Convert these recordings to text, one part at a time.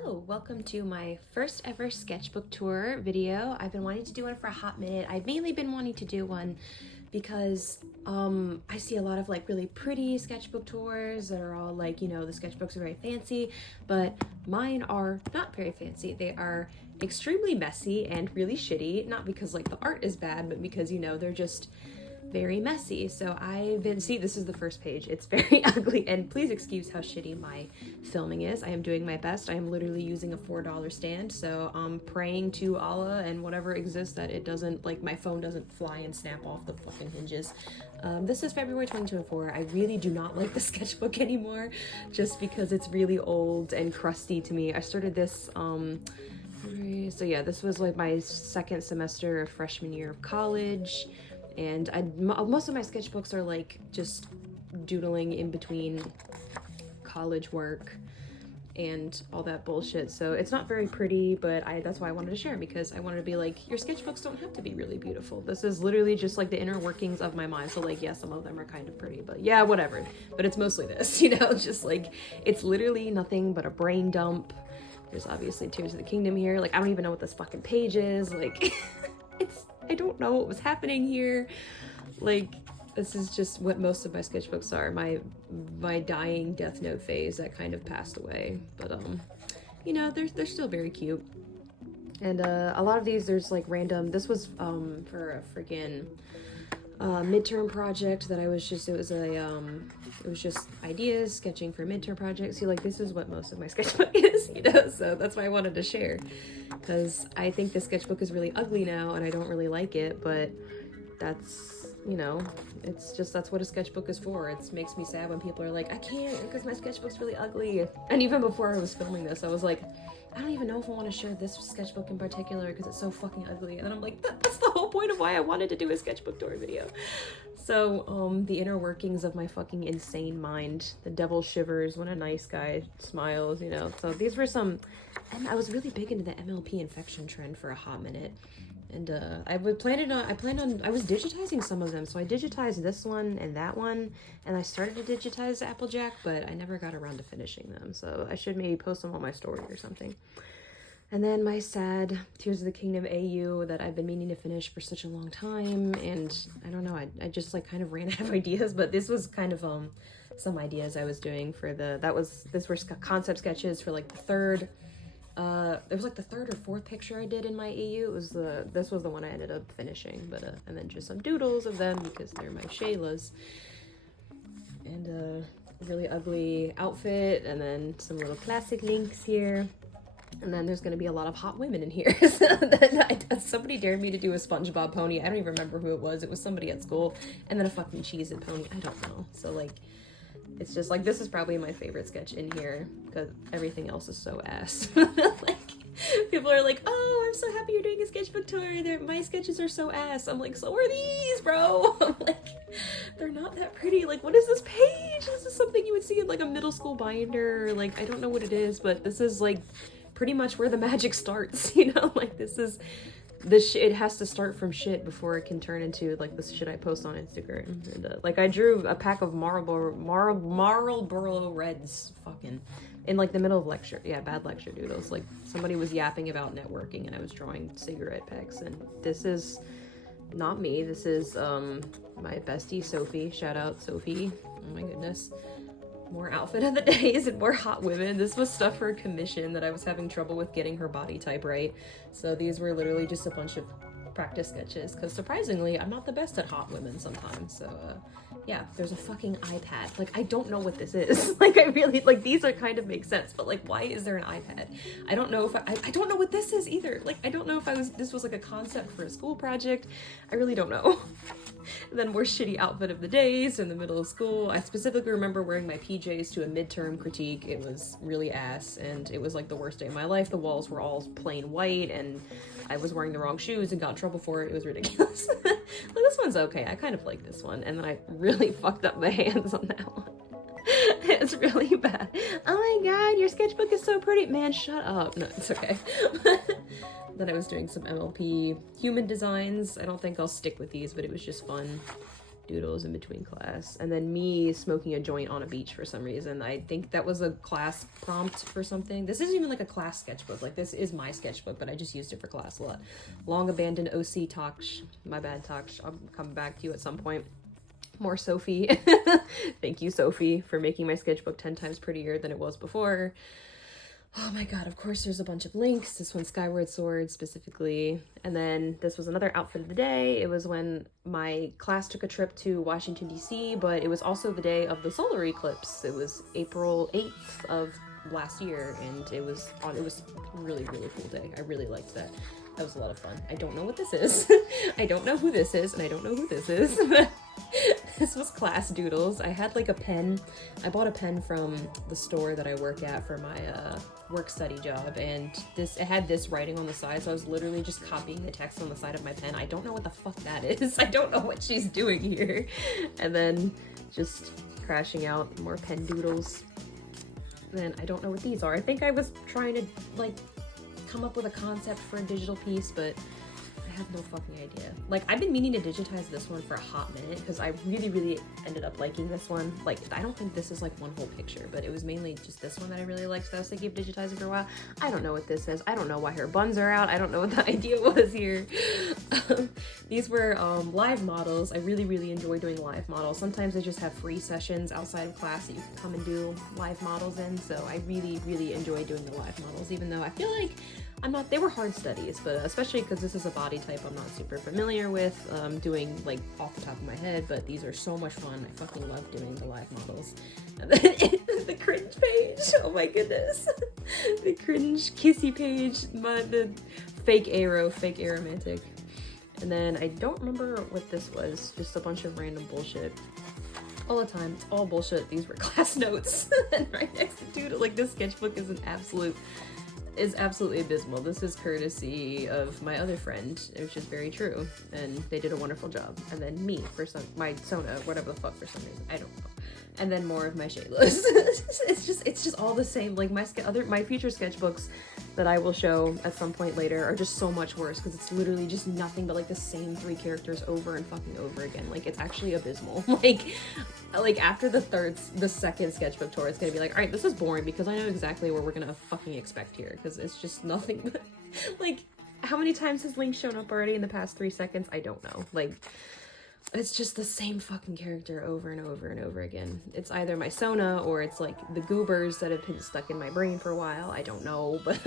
Hello, welcome to my first ever sketchbook tour video. I've been wanting to do one for a hot minute. I've mainly been wanting to do one because I see a lot of like really pretty sketchbook tours that are all like, you know, the sketchbooks are very fancy, but mine are not very fancy. They are extremely messy and really shitty, not because like the art is bad, but because, you know, they're just very messy. So see, this is the first page. It's very ugly, and please excuse how shitty my filming is. I am doing my best. I am literally using a $4 stand, so I'm praying to Allah and whatever exists that it doesn't, like, my phone doesn't fly and snap off the fucking hinges. This is February 2024. I really do not like the sketchbook anymore, just because it's really old and crusty to me. I started this, so yeah, this was like my second semester of freshman year of college. And most of my sketchbooks are like just doodling in between college work and all that bullshit. So it's not very pretty, but that's why I wanted to share, because I wanted to be like, your sketchbooks don't have to be really beautiful. This is literally just like the inner workings of my mind. So like, yeah, some of them are kind of pretty, but yeah, whatever. But it's mostly this, you know, just like, it's literally nothing but a brain dump. There's obviously Tears of the Kingdom here. Like, I don't even know what this fucking page is. Like, I don't know what was happening here. Like, this is just what most of my sketchbooks are. My dying Death Note phase that kind of passed away. But, you know, they're still very cute. And, a lot of these, there's like random, this was, for a freaking, midterm project that I was just, it was just ideas, sketching for a midterm project. See, like, this is what most of my sketchbook is, you know, so that's why I wanted to share, because I think this sketchbook is really ugly now and I don't really like it, but that's, you know, it's just, that's what a sketchbook is for. It makes me sad when people are like, I can't because my sketchbook's really ugly. And even before I was filming this, I was like, I don't even know if I want to share this sketchbook in particular because it's so fucking ugly. And then I'm like, that's the whole point of why I wanted to do a sketchbook tour video. So, the inner workings of my fucking insane mind. The devil shivers when a nice guy smiles, you know. So these were some, and I was really big into the MLP infection trend for a hot minute. And I was digitizing some of them. So I digitized this one and that one, and I started to digitize Applejack, but I never got around to finishing them. So I should maybe post them on my story or something. And then my sad Tears of the Kingdom AU that I've been meaning to finish for such a long time. And I don't know, I just like kind of ran out of ideas, but this was kind of some ideas I was doing for these were concept sketches for like the third, it was like the third or fourth picture I did in my EU. This was the one I ended up finishing, but and then just some doodles of them because they're my Shaylas. And a really ugly outfit, and then some little classic links here. And then there's going to be a lot of hot women in here. So then somebody dared me to do a SpongeBob pony. I don't even remember who it was. It was somebody at school. And then a fucking Cheez-It pony. I don't know. So like, it's just like, this is probably my favorite sketch in here because everything else is so ass. Like, people are like, oh, I'm so happy you're doing a sketchbook tour. My sketches are so ass. I'm like, so are these, bro. I'm like, they're not that pretty. Like, what is this page? This is something you would see in like a middle school binder. Like, I don't know what it is, but this is like pretty much where the magic starts, you know? Like, it has to start from shit before it can turn into like the shit I post on Instagram. And, like, I drew a pack of Marlboro Reds fucking in like the middle of lecture. Yeah, bad lecture doodles. Like, somebody was yapping about networking and I was drawing cigarette packs, and this is not me. This is my bestie Sophie. Shout out Sophie. Oh my goodness. More outfit of the days and more hot women. This was stuff for a commission that I was having trouble with getting her body type right. So these were literally just a bunch of practice sketches, because surprisingly, I'm not the best at hot women sometimes. So yeah, there's a fucking iPad. Like, I don't know what this is. Like, I really, like, these are kind of make sense, but like, why is there an iPad? I don't know if I don't know what this is either. Like, I don't know if this was like a concept for a school project. I really don't know. And then more shitty outfit of the days in the middle of school. I specifically remember wearing my PJs to a midterm critique. It was really ass, and it was like the worst day of my life. The walls were all plain white, and I was wearing the wrong shoes and got in trouble for it. It was ridiculous. But this one's okay. I kind of like this one. And then I really fucked up my hands on that one. It's really bad. Oh my god, your sketchbook is so pretty. Man, shut up. No, it's okay. Then I was doing some MLP human designs. I don't think I'll stick with these, but it was just fun. doodles in between class. And then me smoking a joint on a beach for some reason. I think that was a class prompt for something. This isn't even like a class sketchbook. Like, this is my sketchbook, but I just used it for class a lot. Long abandoned OC Taksh. My bad, Taksh. I'll come back to you at some point. More Sophie. Thank you, Sophie, for making my sketchbook 10 times prettier than it was before. Oh my god, of course there's a bunch of links. This one's Skyward Sword specifically. And then this was another outfit of the day. It was when my class took a trip to Washington, D.C., but it was also the day of the solar eclipse. It was April 8th of last year, and it was really, really cool day. I really liked that. That was a lot of fun. I don't know what this is. I don't know who this is, and I don't know who this is. This was class doodles. I had like a pen. I bought a pen from the store that I work at for my work study job, and it had this writing on the side, so I was literally just copying the text on the side of my pen. I don't know what the fuck that is. I don't know what she's doing here. And then just crashing out more pen doodles. Then I don't know what these are. I think I was trying to like come up with a concept for a digital piece, but I have no fucking idea. Like, I've been meaning to digitize this one for a hot minute because I really, really ended up liking this one. Like, I don't think this is like one whole picture, but it was mainly just this one that I really liked, so I was thinking of digitizing for a while. I don't know what this is. I don't know why her buns are out. I don't know what the idea was here. These were live models. I really, really enjoy doing live models. Sometimes they just have free sessions outside of class that you can come and do live models in, so I really, really enjoy doing the live models, even though I feel like they were hard studies, but especially because this is a body type I'm not super familiar with, doing like off the top of my head, but these are so much fun. I fucking love doing the live models. And then the cringe page, oh my goodness. The cringe kissy page, the fake aromantic. And then I don't remember what this was, just a bunch of random bullshit. All the time, it's all bullshit. These were class notes. And right next to it, like, this sketchbook is absolutely abysmal. This is courtesy of my other friend, which is very true, and they did a wonderful job. And then me for my Sona, whatever the fuck, for some reason, I don't know. And then more of my Shaylas. it's just all the same. Like, my future sketchbooks that I will show at some point later are just so much worse because it's literally just nothing but like the same 3 characters over and fucking over again. Like, it's actually abysmal. Like after the second sketchbook tour, it's gonna be like, all right, this is boring because I know exactly what we're gonna fucking expect here, because it's just nothing but like, how many times has Link shown up already in the past 3 seconds? I don't know. Like, it's just the same fucking character over and over and over again. It's either my Sona or it's like the goobers that have been stuck in my brain for a while. I don't know, but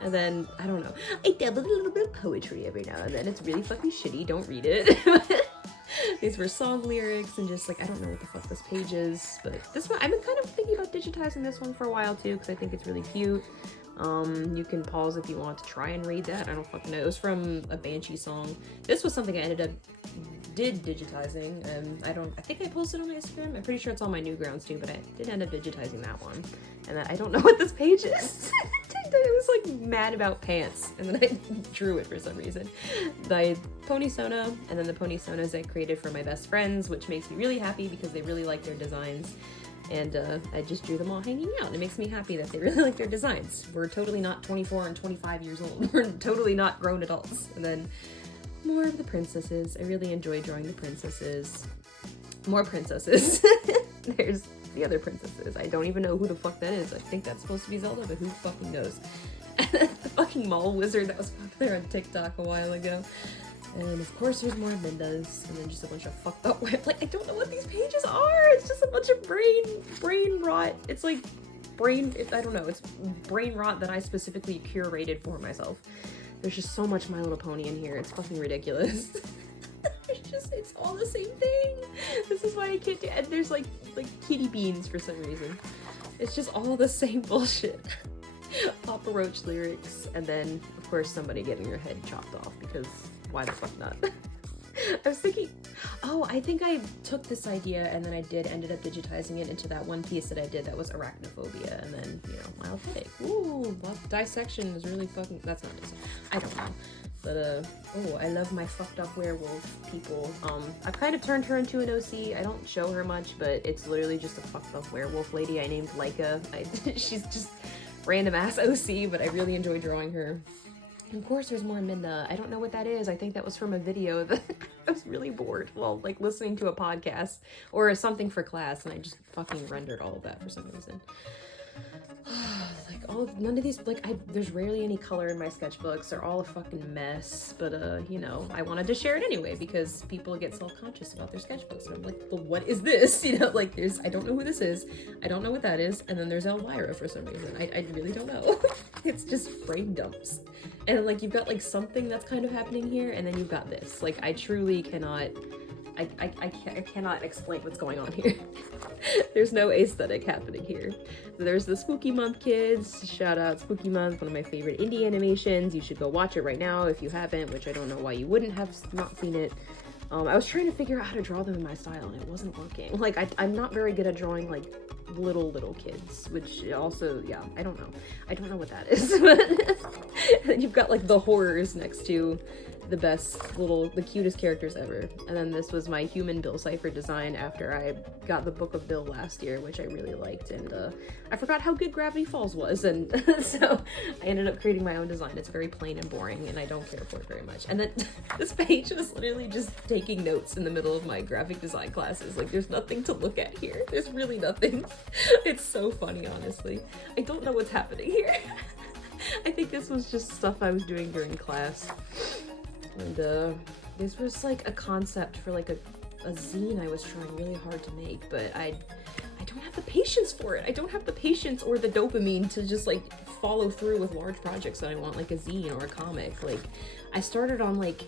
and then I don't know. I dabble in a little bit of poetry every now and then. It's really fucking shitty. Don't read it. These were song lyrics and just like, I don't know what the fuck this page is, but this one, I've been kind of thinking about digitizing this one for a while too, because I think it's really cute. You can pause if you want to try and read that. I don't fucking know. It was from a Banshee song. This was something I did digitizing, and I think I posted on my Instagram. I'm pretty sure it's on my Newgrounds too, but I did end up digitizing that one. And then I don't know what this page is. I was like mad about pants, and then I drew it for some reason. The Pony Sona, and then the Pony Sonas I created for my best friends, which makes me really happy because they really like their designs. And I just drew them all hanging out. It makes me happy that they really like their designs. We're totally not 24 and 25 years old. We're totally not grown adults. And then more of the princesses. I really enjoy drawing the princesses. More princesses. There's the other princesses. I don't even know who the fuck that is. I think that's supposed to be Zelda, but who fucking knows? The fucking mall wizard that was popular on TikTok a while ago. And of course there's more Lindas, and then just a bunch of fucked up, like, I don't know what these pages are. It's just a bunch of brain rot. It's like I don't know, it's brain rot that I specifically curated for myself. There's just so much My Little Pony in here. It's fucking ridiculous. It's all the same thing. This is why I can't do, and there's like kitty beans for some reason. It's just all the same bullshit. Papa Roach lyrics, and then of course somebody getting your head chopped off, because why the fuck not? I was thinking, oh, I think I took this idea and then I ended up digitizing it into that one piece that I did that was arachnophobia, and then, you know, mild headache. Ooh, well, dissection is really fucking, that's not dissection. I don't know. But, oh, I love my fucked up werewolf people. I've kind of turned her into an OC. I don't show her much, but it's literally just a fucked up werewolf lady I named Laika. She's just random ass OC, but I really enjoy drawing her. And of course there's more Midna. I don't know what that is. I think that was from a video that I was really bored while like listening to a podcast or something for class, and I just fucking rendered all of that for some reason. Like none of these, like there's rarely any color in my sketchbooks. They're all a fucking mess, but you know, I wanted to share it anyway because people get self-conscious about their sketchbooks, and I'm like, well, what is this? You know, like I don't know who this is, I don't know what that is, and then there's Elvira for some reason. I really don't know. It's just frame dumps, and like you've got like something that's kind of happening here, and then you've got this. Like I truly cannot. I cannot explain what's going on here. There's no aesthetic happening here. There's the Spooky Month kids. Shout out Spooky Month, one of my favorite indie animations. You should go watch it right now if you haven't, which I don't know why you wouldn't have not seen it. I was trying to figure out how to draw them in my style, and it wasn't working. Like, I'm not very good at drawing, like, little kids, which also, yeah, I don't know. I don't know what that is. But you've got, like, the horrors next to the cutest characters ever. And then this was my human Bill Cipher design after I got the Book of Bill last year, which I really liked, and I forgot how good Gravity Falls was, and so I ended up creating my own design. It's very plain and boring, and I don't care for it very much. And then this page was literally just taking notes in the middle of my graphic design classes. Like, there's nothing to look at here. There's really nothing. It's so funny, honestly. I don't know what's happening here. I think this was just stuff I was doing during class. And this was like a concept for like a zine I was trying really hard to make, but I don't have the patience for it. I don't have the patience or the dopamine to just like follow through with large projects that I want, like a zine or a comic. Like, I started on like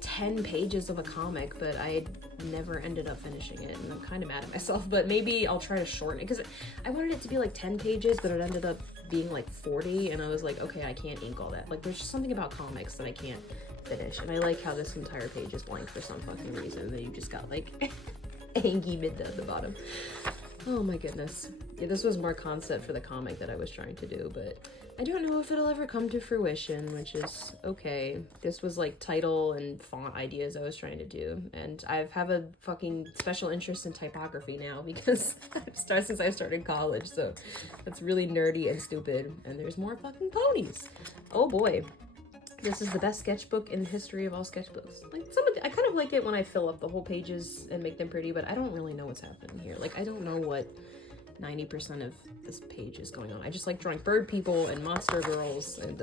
10 pages of a comic, but I never ended up finishing it, and I'm kind of mad at myself, but maybe I'll try to shorten it, because I wanted it to be like 10 pages, but it ended up being like 40, and I was like, okay, I can't ink all that. Like, there's just something about comics that I can't finish, and I like how this entire page is blank for some fucking reason, and then you just got like Angie Midna at the bottom. Oh my goodness. Yeah, this was more concept for the comic that I was trying to do, but I don't know if it'll ever come to fruition, which is okay. This was like title and font ideas I was trying to do, and I have a fucking special interest in typography now because since I started college, so that's really nerdy and stupid, and there's more fucking ponies. Oh boy. This is the best sketchbook in the history of all sketchbooks. Like, I kind of like it when I fill up the whole pages and make them pretty, but I don't really know what's happening here. Like, I don't know what 90% of this page is going on. I just like drawing bird people and monster girls, and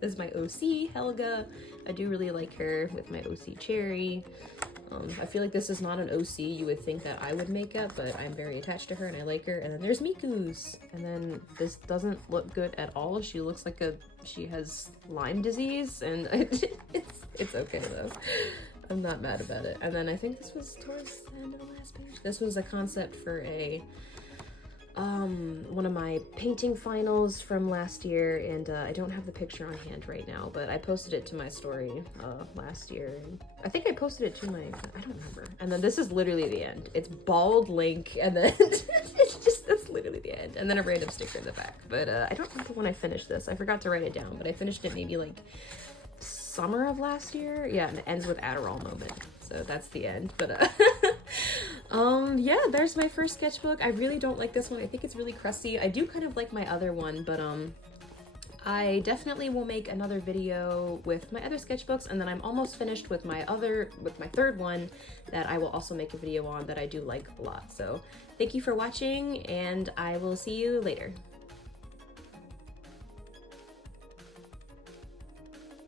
this is my OC, Helga. I do really like her with my OC Cherry. I feel like this is not an OC you would think that I would make up, but I'm very attached to her and I like her. And then there's Miku's, and then this doesn't look good at all. She looks like she has Lyme disease, and it's okay though. I'm not mad about it. And then I think this was towards the end of the last page. This was a concept for one of my painting finals from last year, and I don't have the picture on hand right now, but I posted it to my story last year. I think I posted it to I don't remember. And then this is literally the end. It's bald Link, and then that's literally the end. And then a random sticker in the back. But I don't remember when I finished this. I forgot to write it down, but I finished it maybe like summer of last year. Yeah, and it ends with Adderall moment. So that's the end. But yeah, there's my first sketchbook. I really don't like this one. I think it's really crusty. I do kind of like my other one, but I definitely will make another video with my other sketchbooks, and then I'm almost finished with my third one that I will also make a video on that I do like a lot. So thank you for watching, and I will see you later.